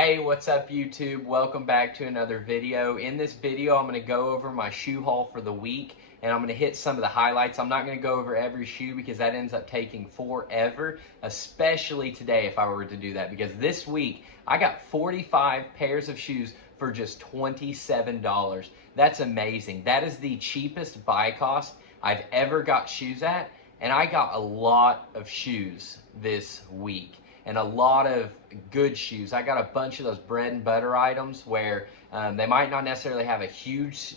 Hey, what's up YouTube? Welcome back to another video. In this video, I'm going to go over my shoe haul for the week, and I'm going to hit some of the highlights. I'm not going to go over every shoe because that ends up taking forever, especially today if I were to do that, because this week I got 45 pairs of shoes for just $27. That's amazing. That is the cheapest buy cost I've ever got shoes at, and I got a lot of shoes this week. And a lot of good shoes. I got a bunch of those bread and butter items where they might not necessarily have a huge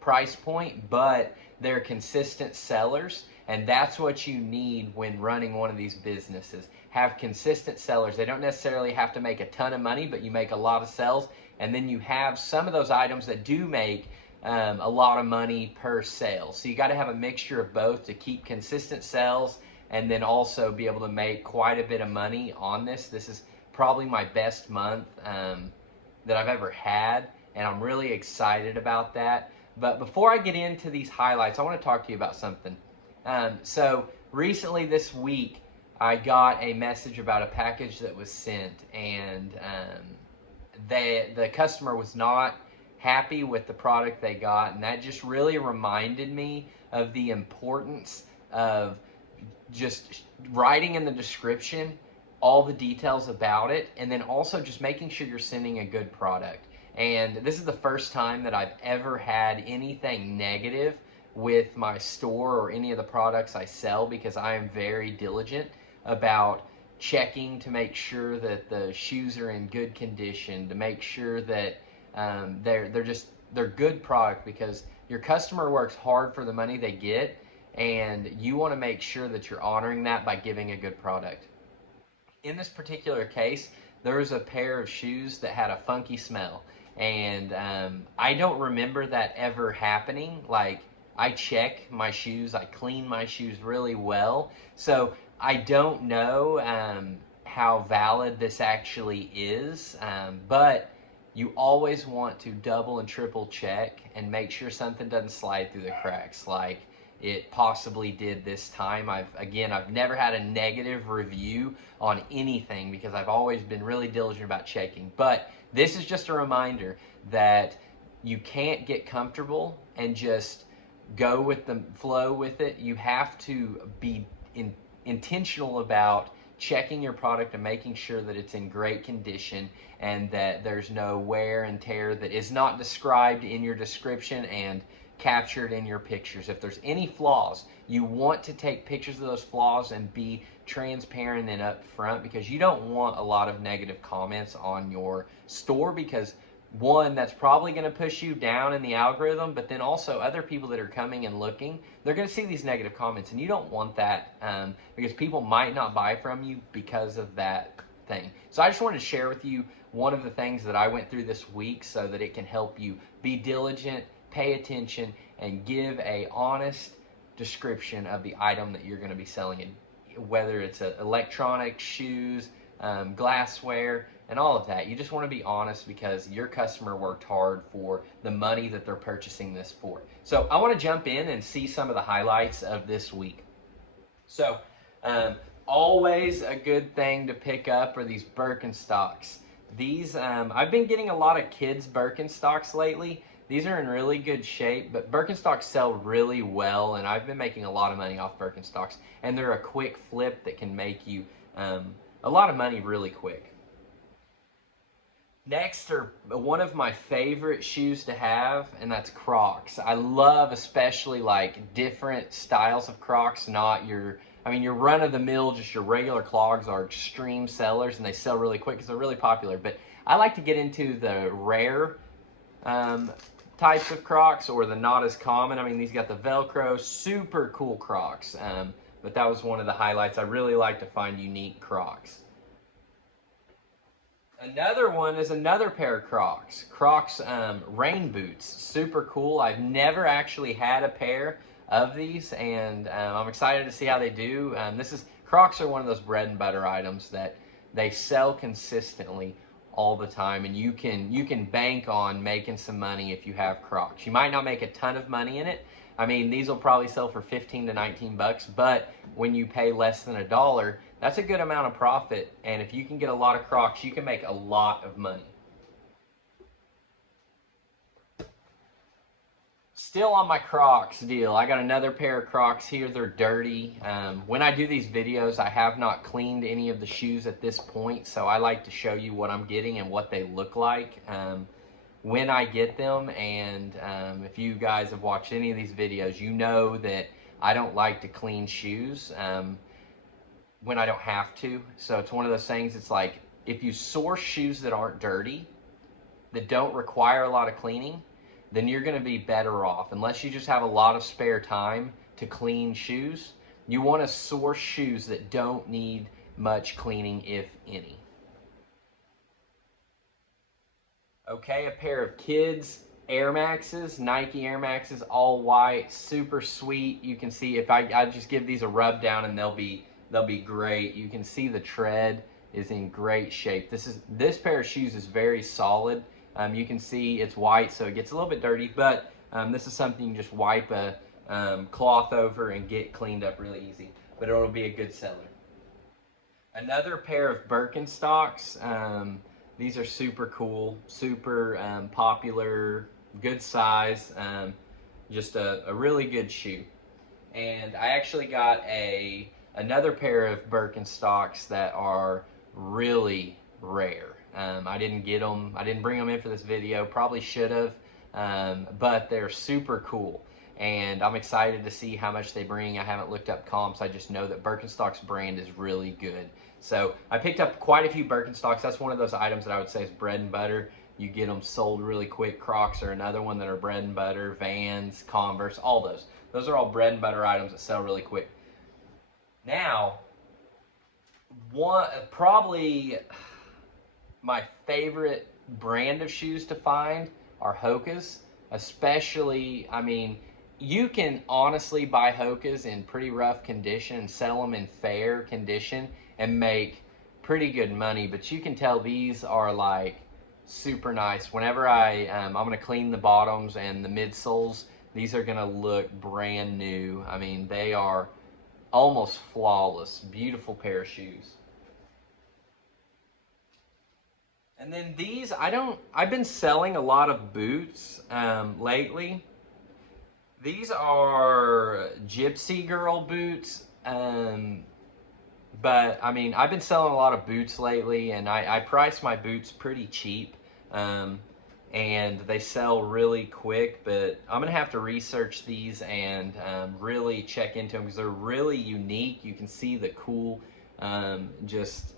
price point, but they're consistent sellers, and that's what you need when running one of these businesses. Have consistent sellers. They don't necessarily have to make a ton of money, but you make a lot of sales, and then you have some of those items that do make a lot of money per sale. So you got to have a mixture of both to keep consistent sales and then also be able to make quite a bit of money on this. This is probably my best month that I've ever had, and I'm really excited about that. But before I get into these highlights, I want to talk to you about something. So recently this week, I got a message about a package that was sent, and the customer was not happy with the product they got, and that just really reminded me of the importance of just writing in the description all the details about it, and then also just making sure you're sending a good product. And this is the first time that I've ever had anything negative with my store or any of the products I sell, because I am very diligent about checking to make sure that the shoes are in good condition, to make sure that they're good product, because your customer works hard for the money they get, and you want to make sure that you're honoring that by giving a good product. In this particular case, there was a pair of shoes that had a funky smell, and I don't remember that ever happening. Like, I check my shoes, I clean my shoes really well, so I don't know how valid this actually is, but you always want to double and triple check and make sure something doesn't slide through the cracks like it possibly did this time. I've never had a negative review on anything because I've always been really diligent about checking. But this is just a reminder that you can't get comfortable and just go with the flow with it. You have to be intentional about checking your product and making sure that it's in great condition and that there's no wear and tear that is not described in your description and captured in your pictures. If there's any flaws, you want to take pictures of those flaws and be transparent and upfront, because you don't want a lot of negative comments on your store, because one, that's probably going to push you down in the algorithm, but then also other people that are coming and looking, they're going to see these negative comments, and you don't want that because people might not buy from you because of that thing. So I just wanted to share with you one of the things that I went through this week so that it can help you be diligent, pay attention, and give a honest description of the item that you're going to be selling, whether it's electronic, shoes, glassware, and all of that. You just want to be honest because your customer worked hard for the money that they're purchasing this for. So I want to jump in and see some of the highlights of this week. So always a good thing to pick up are these Birkenstocks. These I've been getting a lot of kids Birkenstocks lately. These are in really good shape, but Birkenstocks sell really well, and I've been making a lot of money off Birkenstocks, and they're a quick flip that can make you a lot of money really quick. Next are one of my favorite shoes to have, and that's Crocs. I love especially like different styles of Crocs, not your run-of-the-mill, just your regular clogs are extreme sellers, and they sell really quick because they're really popular. But I like to get into the rare types of Crocs, or the not as common. I mean, these got the Velcro, super cool Crocs. But that was one of the highlights. I really like to find unique Crocs. Another one is another pair of Crocs. Crocs rain boots, super cool. I've never actually had a pair of these, and I'm excited to see how they do. Crocs are one of those bread and butter items that they sell consistently all the time, and you can bank on making some money if you have Crocs. You might not make a ton of money in it. I mean, these will probably sell for 15 to 19 bucks, but when you pay less than $1, that's a good amount of profit. And if you can get a lot of Crocs, you can make a lot of money. Still on my Crocs deal, I got another pair of Crocs here. They're dirty. When I do these videos, I have not cleaned any of the shoes at this point, so I like to show you what I'm getting and what they look like when I get them. And if you guys have watched any of these videos, you know that I don't like to clean shoes when I don't have to. So it's one of those things, it's like, if you source shoes that aren't dirty, that don't require a lot of cleaning, then you're going to be better off. Unless you just have a lot of spare time to clean shoes, you want to source shoes that don't need much cleaning, if any. Okay, a pair of kids Air Maxes, Nike Air Maxes, all white, super sweet. You can see if I just give these a rub down, and they'll be great. You can see the tread is in great shape. This pair of shoes is very solid. You can see it's white, so it gets a little bit dirty, but this is something you can just wipe a cloth over and get cleaned up really easy. But it'll be a good seller. Another pair of Birkenstocks. These are super cool, super popular, good size, just a really good shoe. And I actually got another pair of Birkenstocks that are really rare. I didn't get them, I didn't bring them in for this video, probably should have, but they're super cool. And I'm excited to see how much they bring. I haven't looked up comps, I just know that Birkenstock's brand is really good. So I picked up quite a few Birkenstocks. That's one of those items that I would say is bread and butter. You get them sold really quick. Crocs are another one that are bread and butter. Vans, Converse, all those. Those are all bread and butter items that sell really quick. Now, probably my favorite brand of shoes to find are Hoka's, especially, I mean, you can honestly buy Hoka's in pretty rough condition and sell them in fair condition and make pretty good money, but you can tell these are like super nice. Whenever I'm gonna clean the bottoms and the midsoles, these are gonna look brand new. I mean, they are almost flawless. Beautiful pair of shoes. And then these, I've been selling a lot of boots lately. These are Gypsy Girl boots, but I mean, I've been selling a lot of boots lately, and I price my boots pretty cheap, and they sell really quick, but I'm gonna have to research these and really check into them because they're really unique. You can see the cool just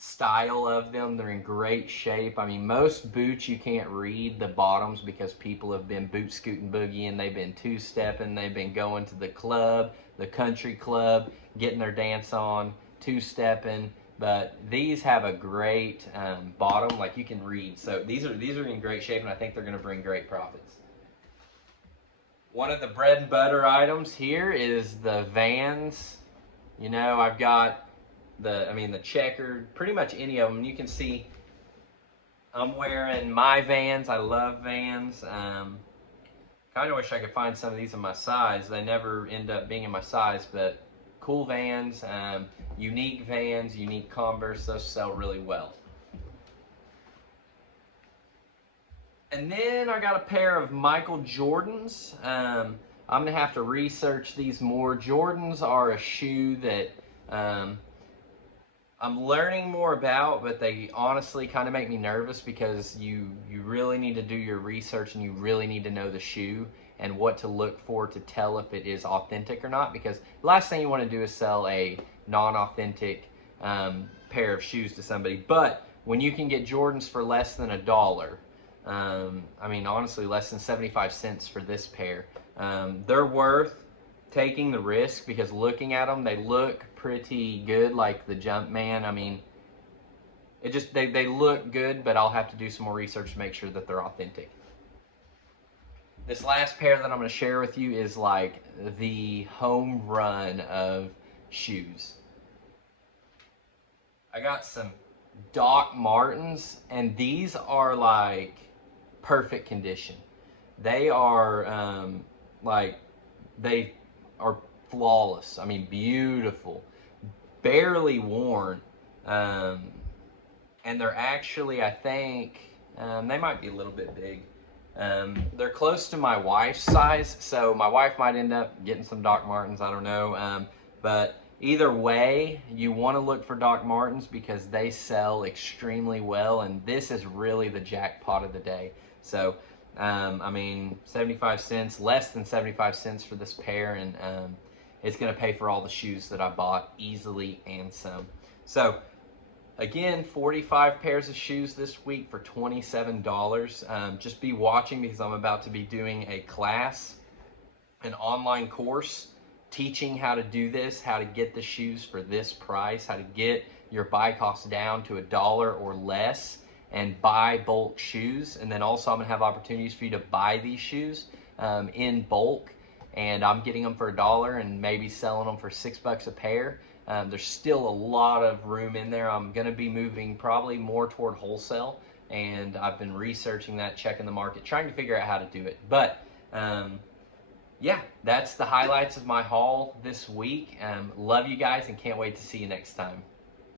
style of them. They're in great shape. I mean, most boots you can't read the bottoms because people have been boot scooting boogieing, they've been two-stepping, they've been going to the club, the country club, getting their dance on, two-stepping. But these have a great bottom, like you can read. So these are in great shape, and I think they're going to bring great profits. One of the bread and butter items here is the Vans. You know, I've got the checkered, pretty much any of them. You can see I'm wearing my Vans. I love Vans. Kind of wish I could find some of these in my size. They never end up being in my size, but cool Vans, unique Vans, unique Converse, those sell really well. And then I got a pair of Michael Jordans. I'm going to have to research these more. Jordans are a shoe that I'm learning more about, but they honestly kind of make me nervous because you really need to do your research and you really need to know the shoe and what to look for to tell if it is authentic or not, because the last thing you want to do is sell a non-authentic pair of shoes to somebody. But when you can get Jordans for less than $1, I mean, honestly, less than 75 cents for this pair, they're worth taking the risk because looking at them, they look pretty good, like the Jumpman. I mean, they look good, but I'll have to do some more research to make sure that they're authentic. This last pair that I'm going to share with you is like the home run of shoes. I got some Doc Martens, and these are like perfect condition. They are they are flawless. I mean, beautiful. barely worn. And they're actually, I think, they might be a little bit big. They're close to my wife's size, so my wife might end up getting some Doc Martens, I don't know. But either way, you want to look for Doc Martens because they sell extremely well, and this is really the jackpot of the day. So, I mean, 75 cents, less than 75 cents for this pair, and it's going to pay for all the shoes that I bought easily and some. So, again, 45 pairs of shoes this week for $27. Just be watching because I'm about to be doing a class, an online course, teaching how to do this, how to get the shoes for this price, how to get your buy cost down to $1 or less and buy bulk shoes. And then also I'm gonna have opportunities for you to buy these shoes in bulk, and I'm getting them for $1 and maybe selling them for $6 a pair. There's still a lot of room in there. I'm gonna be moving probably more toward wholesale, and I've been researching that, checking the market, trying to figure out how to do it. But yeah, that's the highlights of my haul this week. Love you guys and can't wait to see you next time.